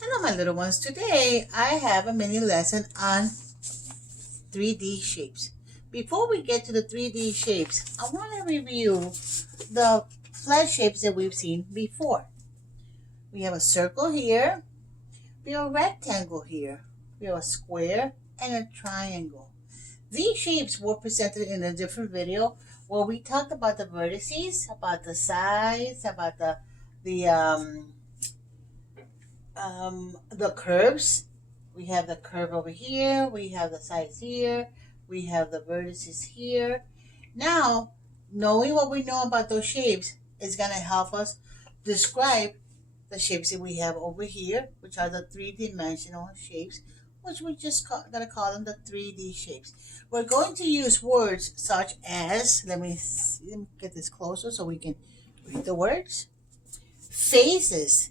Hello, my little ones. Today I have a mini lesson on 3D shapes. Before we get to the 3D shapes, I want to review the flat shapes that we've seen before. We have a circle here, we have a rectangle here, we have a square, and a triangle. These shapes were presented in a different video where we talked about the vertices, about the sides, about the curves. We have the curve over here, we have the sides here, we have the vertices here. Now, knowing what we know about those shapes is going to help us describe the shapes that we have over here, which are the three-dimensional shapes, which we're just going to call them the 3D shapes. We're going to use words such as, let me get this closer so we can read the words. Faces,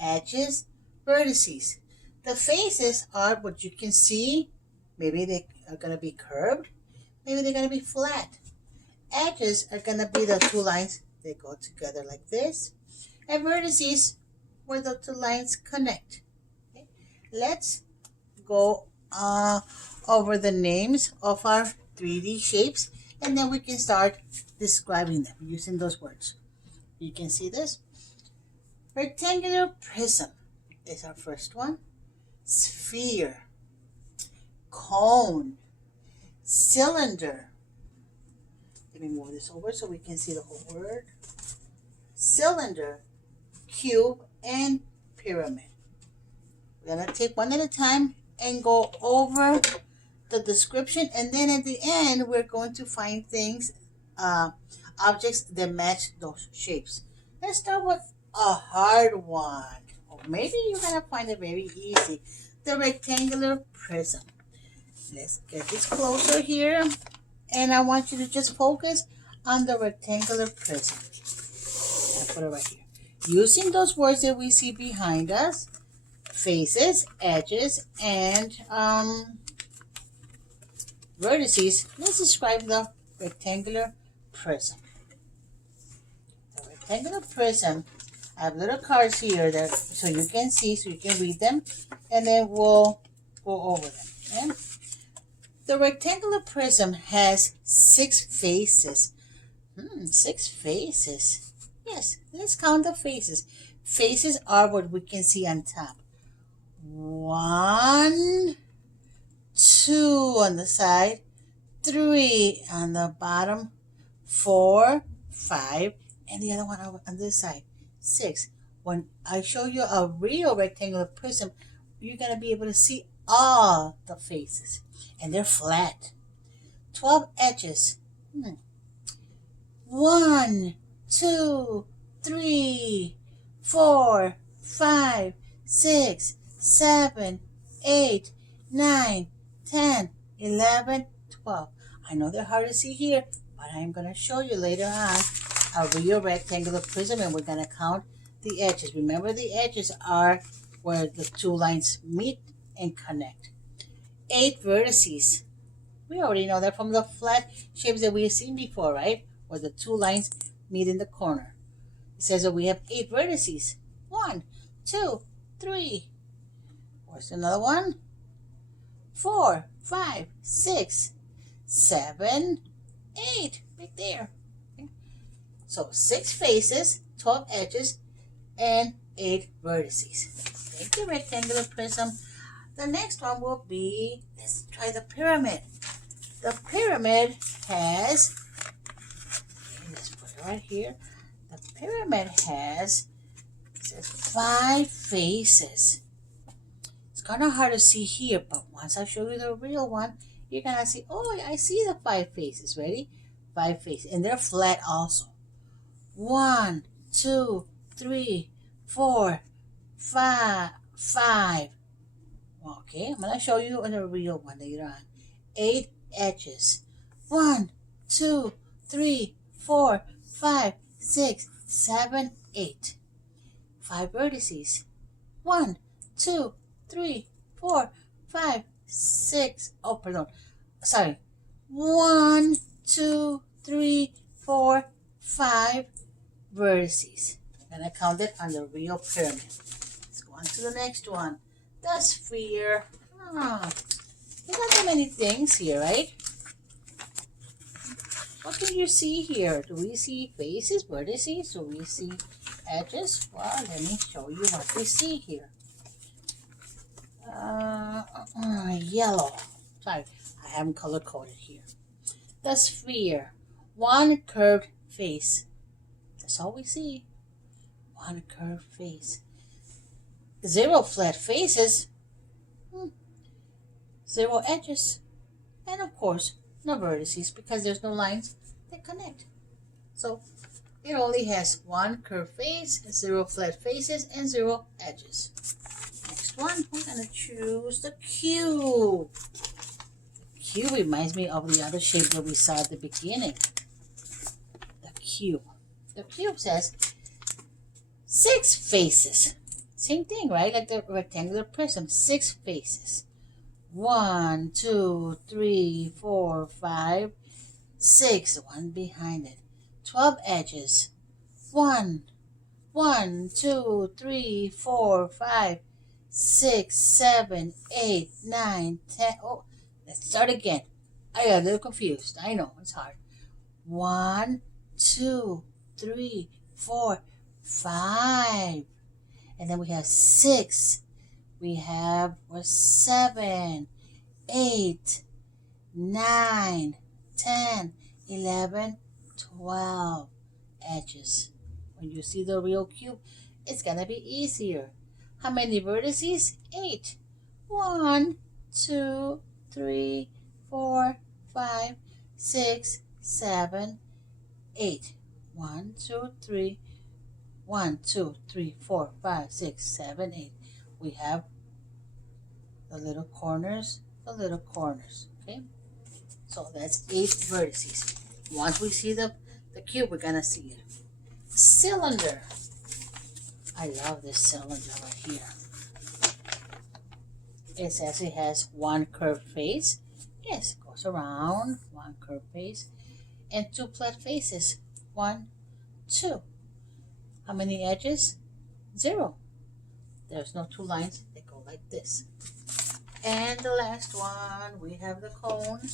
edges, vertices. The faces are what you can see. Maybe they are going to be curved. Maybe they're going to be flat. Edges are going to be the two lines that go together like this. And vertices where the two lines connect. Okay. Let's go over the names of our 3D shapes, and then we can start describing them using those words. You can see this. Rectangular prism is our first one. Sphere, cone, cylinder. Let me move this over so we can see the whole word. Cylinder, cube, and pyramid. We're going to take one at a time and go over the description, and then at the end we're going to find things, objects that match those shapes. Let's start with a hard one. Or maybe you're going to find it very easy. The rectangular prism. Let's get this closer here. And I want you to just focus on the rectangular prism. I'll put it right here. Using those words that we see behind us, faces, edges, and vertices, let's describe the rectangular prism. The rectangular prism, I have little cards here that so you can see, so you can read them, and then we'll go over them. Okay? The rectangular prism has 6 faces. 6 faces. Yes, let's count the faces. Faces are what we can see on top. 1, 2 on the side, 3 on the bottom, 4, 5, and the other one on this side, 6. When I show you a real rectangular prism, you're going to be able to see all the faces, and they're flat. 12 edges. 1, 2, 3, 4, 5, 6, 7, 8, 9, 10, 11, 12. I know they're hard to see here, but I'm going to show you later on a real rectangular prism, and we're going to count the edges. Remember, the edges are where the two lines meet and connect. 8 vertices. We already know that from the flat shapes that we've seen before, right? Where the two lines meet in the corner. It says that we have 8 vertices. 1, 2, 3. Where's another one? 4, 5, 6, 7, 8. Right there. Okay. So 6 faces, 12 edges, and 8 vertices. Thank you, rectangular prism. The next one will be, let's try the pyramid. The pyramid has, let's put it right here. The pyramid has, it says 5 faces. It's kind of hard to see here, but once I show you the real one, you're going to see, oh, I see the 5 faces. Ready? 5 faces. And they're flat also. 1, 2, 3, 4, 5. Okay, I'm going to show you the real one later on. 8 edges. 1, 2, 3, 4, 5, 6, 7, 8. 5 vertices. 1, 2, 3, 4, 5, 6. Oh, pardon. Sorry. 1, 2, 3, 4, 5 vertices. I'm going to count it on the real pyramid. Let's go On to the next one. The sphere. Ah, we got so many things here, right? What can you see here? Do we see faces, vertices? Do we see edges? Well, let me show you what we see here. Yellow. Sorry, I haven't color coded here. The sphere. One curved face. That's all we see. One curved face. Zero flat faces. Zero edges. And of course, no vertices because there's no lines that connect. So it only has one curved face, zero flat faces, and zero edges. Next one, we're going to choose the cube. The cube reminds me of the other shape that we saw at the beginning. The cube. The cube says 6 faces. Same thing, right? Like the rectangular prism, 6 faces. 1, 2, 3, 4, 5, 6. One behind it. 12 edges. 1, 2, 3, 4, 5, 6, 7, 8, 9, 10. Oh, let's start again. I got a little confused. I know, it's hard. 1, 2, 3, 4, 5. And then we have 6. We have 7, 8, 9, 10, 11, 12 edges. When you see the real cube, it's going to be easier. How many vertices? 8. 1, 2, 3, 4, 5, 6, 7, 8. 1, 2, 3. 1, 2, 3, 4, 5, 6, 7, 8. We have the little corners, okay? So that's 8 vertices. Once we see the cube, we're gonna see it. Cylinder. I love this cylinder right here. It says it has one curved face. Yes, it goes around, one curved face, and 2 flat faces. 1, 2. How many edges? 0. There's no 2 lines that go like this. And the last one, we have the cone.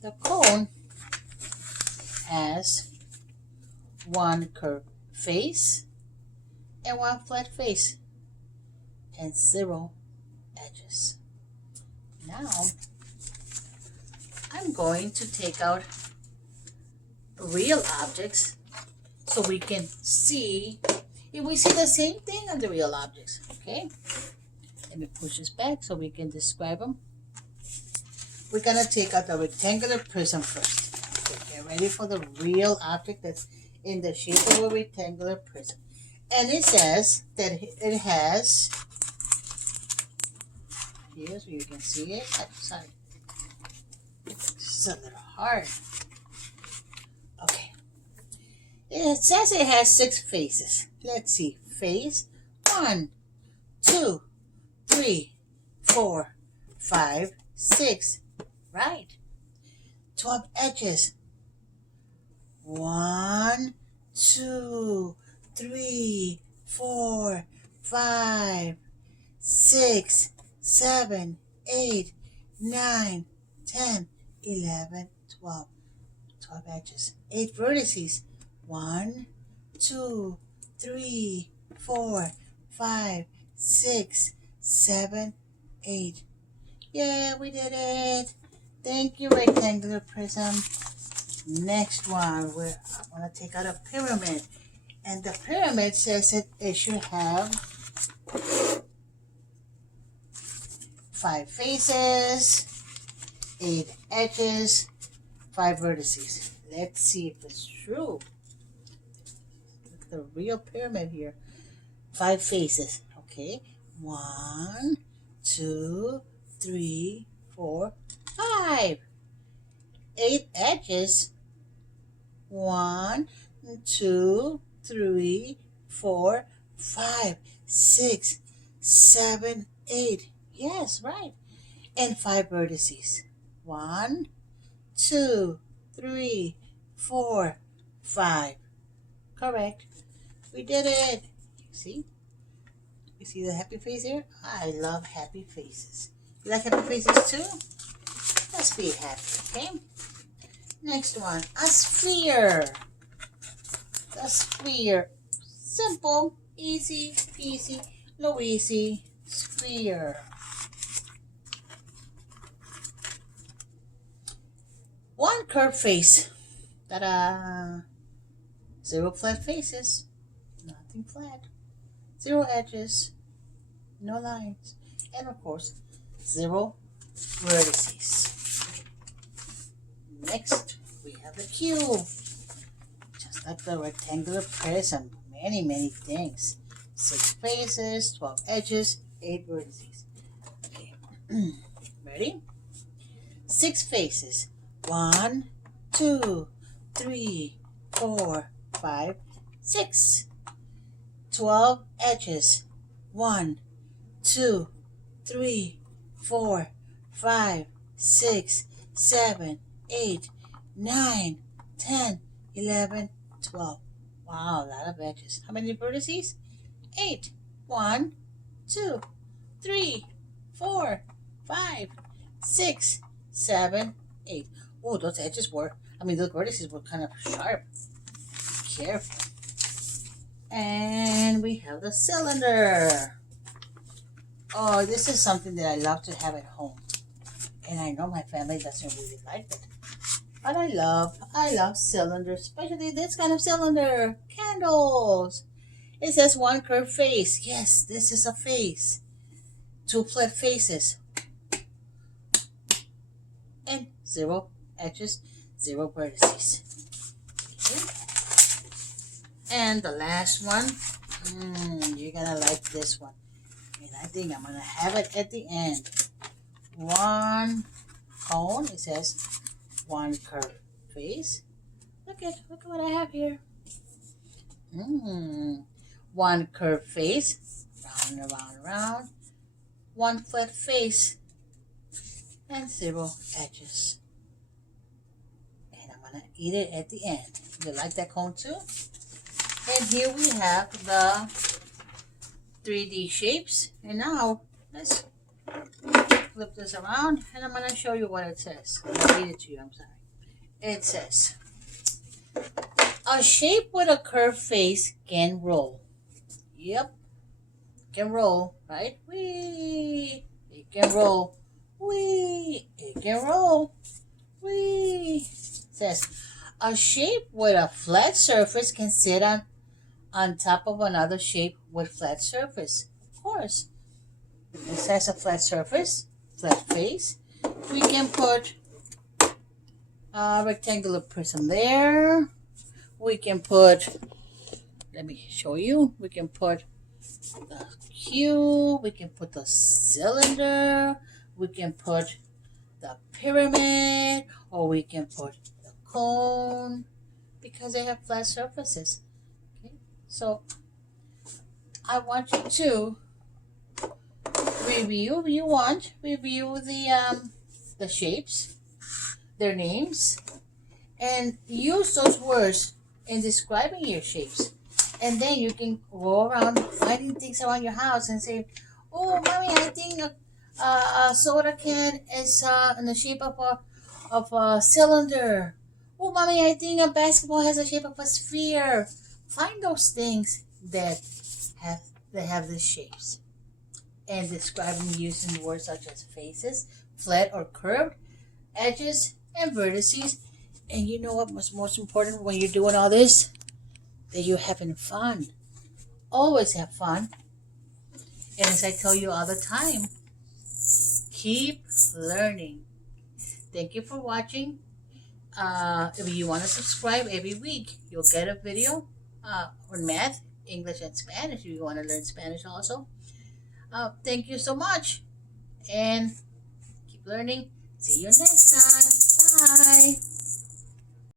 The cone has one curved face and one flat face and 0 edges. Now, I'm going to take out real objects so we can see if we see the same thing on the real objects, okay? Let me push this back so we can describe them. We're gonna take out the rectangular prism first. Okay, get ready for the real object that's in the shape of a rectangular prism. And it says that it has, here so you can see it. Sorry, this is a little hard. Okay. It says it has 6 faces. Let's see. Face 1, 2, 3, 4, 5, 6. Right. 12 edges. 1, 2, 3, 4, 5, 6, 7, 8, 9, 10, 11, 12. 12 edges. 8 vertices. 1, 2, 3, 4, 5, 6, 7, 8. Yeah, we did it. Thank you, Rectangular Prism. Next one, I'm going to take out a pyramid. And the pyramid says that it should have 5 faces, 8 edges, 5 vertices. Let's see if it's true. Look at the real pyramid here. 5 faces. Okay. 1, 2, 3, 4, 5. 8 edges. 1, 2, 3, 4, 5, 6, 7, 8. Yes, right. And 5 vertices. 1, 2, 3, 4, 5. Correct. We did it. See? You see the happy face here? I love happy faces. You like happy faces too? Let's be happy, okay? Next one, a sphere. A sphere. Simple, easy peasy, Louise sphere. One curved face. Ta-da! 0 flat faces. Nothing flat. 0 edges. No lines. And of course, 0 vertices. Next, we have the cube. Just like the rectangular prism. Many things. 6 faces, 12 edges, 8 vertices. Okay. Ready? 6 faces. 1, 2, 3, 4, 5, 6. 12 edges. 1, 2, 3, 4, 5, 6, 7, 8, 9, 10, 11, 12. Wow, a lot of edges. How many vertices? 8. 1, 2, 3, 4, 5, 6, 7, 8. Oh, those edges were, those vertices were kind of sharp. Careful. And we have the cylinder. Oh, this is something that I love to have at home. And I know my family doesn't really like it. But I love cylinders, especially this kind of cylinder. Candles. It says 1 curved face. Yes, this is a face. 2 flat faces. And 0 edges, 0 vertices. Okay. And the last one. You're gonna like this one. And I think I'm gonna have it at the end. 1 cone. It says 1 curved face. Look at what I have here. 1 curved face, round and round and round. 1 flat face, and 0 edges. And I'm gonna eat it at the end. You like that cone too? And here we have the 3D shapes. And now let's flip this around, and I'm gonna show you what it says. I'll read it to you. I'm sorry. It says, a shape with a curved face can roll. Yep, can roll, right? Whee! It can roll. Whee! It can roll. Whee! It says, a shape with a flat surface can sit on top of another shape with flat surface. Of course. This has a flat surface, flat face. We can put a rectangular prism there. We can put, let me show you, we can put the cube, we can put the cylinder, we can put the pyramid, or we can put the cone, because they have flat surfaces. Okay, so I want you to review the shapes, their names, and use those words in describing your shapes. And then you can go around finding things around your house and say, oh, mommy, I think a soda can is in the shape of a cylinder. Oh, mommy, I think a basketball has the shape of a sphere. Find those things that have the shapes, and describe them using words such as faces, flat or curved, edges, and vertices. And you know what was most important when you're doing all this? That you're having fun. Always have fun. And as I tell you all the time, keep learning. Thank you for watching. If you want to subscribe every week, you'll get a video on math, English, and Spanish. If you want to learn Spanish also. Thank you so much. And keep learning. See you next time. Bye.